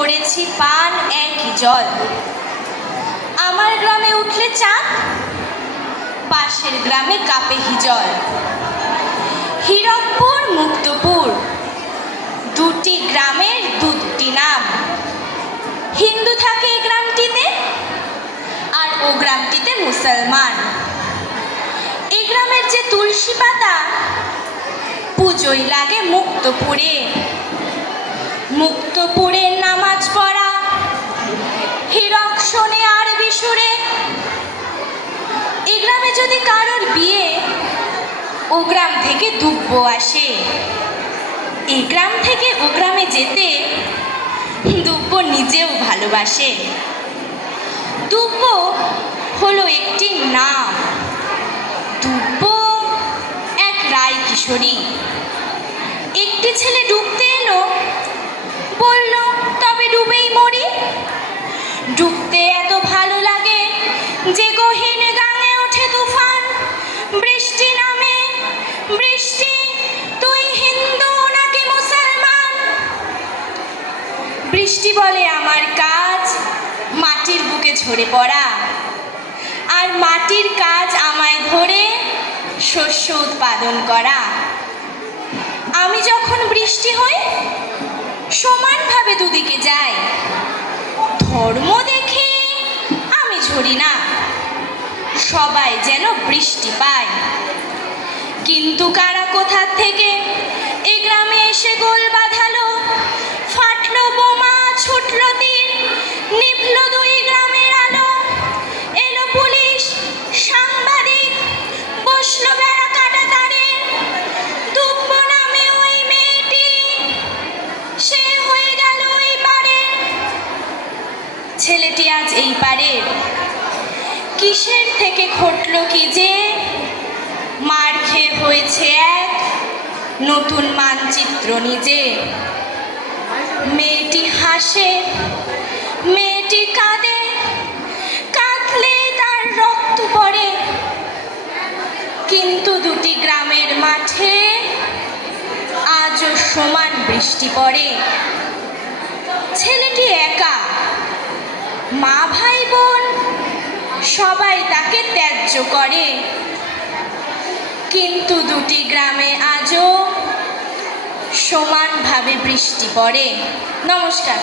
করেছি পান একই জল। আমার গ্রামে উঠলে চাঁদ, পাশের গ্রামে কাপে হিজল। হীরকপুর, মুক্তপুর, দুটি গ্রামের দুটি নাম। হিন্দু থাকে এই গ্রামটিতে, আর ও গ্রামটিতে মুসলমান। এই গ্রামের যে তুলসী পাতা পুজোই লাগে মুক্তপুরে। মুক্তপুরের ও গ্রাম থেকে দুব্ব আসে। এ গ্রাম থেকে ও গ্রামে যেতে দুব্ব নিজেও ভালোবাসে। দুব্ব হলো একটি নাম। দুব্ব এক রায় কিশোরী। একটি ছেলে ডুবতে এলো, বলল বৃষ্টি বলে আমার কাজ, মাটির বুকে ঝরে পড়া। আর মাটির কাজ আমায় ধরে শস্য উৎপাদন করা। আমি যখন বৃষ্টি হই, সমানভাবে দুদিকে যাই। ধর্ম দেখে আমি ঝরি না। সবাই যেন বৃষ্টি পায়। কিন্তু কারা কোথা থেকে এ গ্রামে এসে গোল বাঁধালো? ছেলেটি আজ এই পারের কিসের থেকে ঘটলো কি যে মার খেয়ে হয়েছে এক নতুন মানচিত্র নিজে। মেয়েটি হাসে, মেয়েটি কাঁদে, কাঁদলে তার রক্ত পড়ে। কিন্তু দুটি গ্রামের মাঠে আজও সমান বৃষ্টি পড়ে। ছেলেটি একা মা ভাই বোন সবাই তাকে ত্যায্য করে। কিন্তু দুটি গ্রামে আজও সমানভাবে বৃষ্টি পড়ে। নমস্কার।